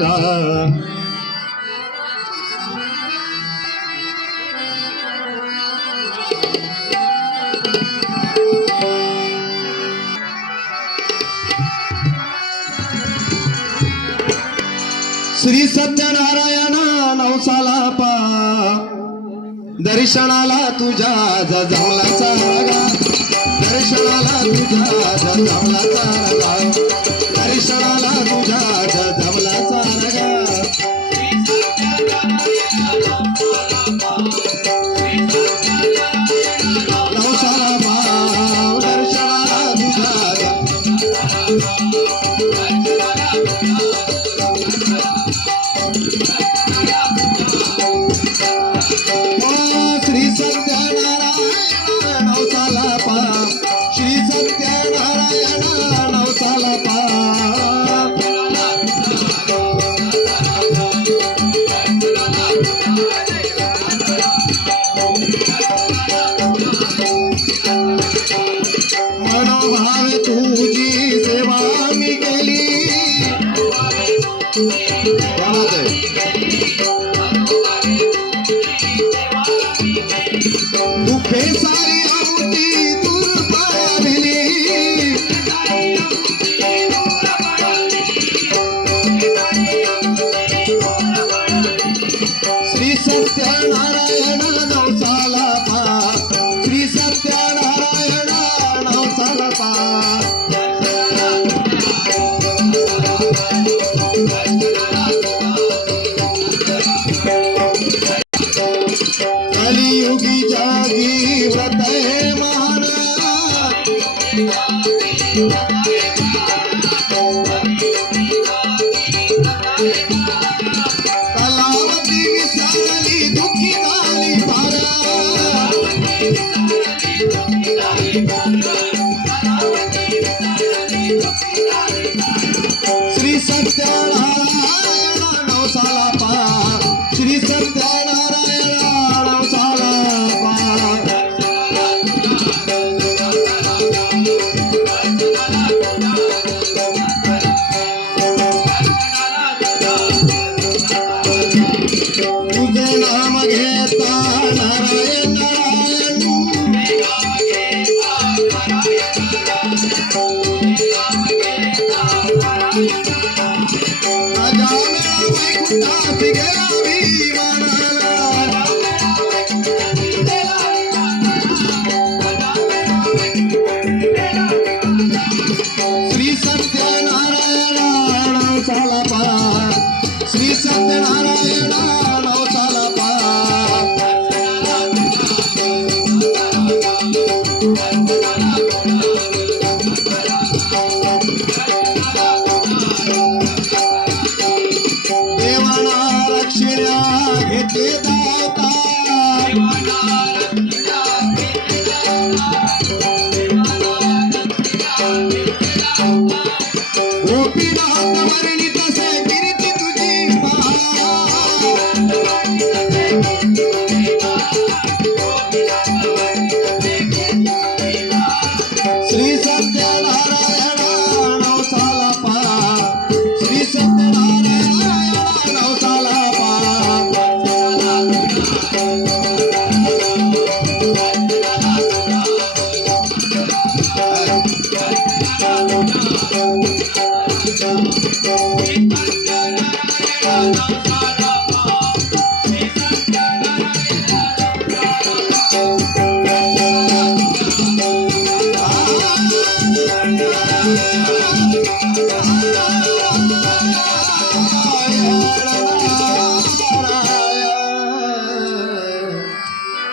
सारगा श्री सत्यनारायण नवसाला पा दर्शनाला तुझ्या जमलाचा रागा दर्शनाला तुझ्या जमलाचा रागा दर्शनाला तुझ्या जमलाचा रागा नवसाला पा दर्शनाला तुझ्या श्री सत्यनारायण नवसाला पा श्री सत्यनारायण नवसाला पा मनोभावे तुझी सेवा मी केली दुखे सारी आहुती दूर पळाली श्री सत्यनारायण नवसाला पा श्री सत्यनारायण नवसाला पा कलियुगी जागी व्रत है महान कलावती विसावली दुःखी झाली भारा श्री सत्यनारायण नवसाला पा श्री सत्यनारायण नवसाला पा तुझे नाम घेता नारायण नारायण राजा वैकुंठात गेला विमानाला श्री सत्यनारायण नवसाला पा श्री सत्यनारायण नवसाला पा देवाना रक्षिण्या घेते दाता गोपीनाथ वर्णी तसे कीर्ती तुझी पहा श्री सत्यनारायण नवसाला पा श्री सत्यनारायण नवसाला पा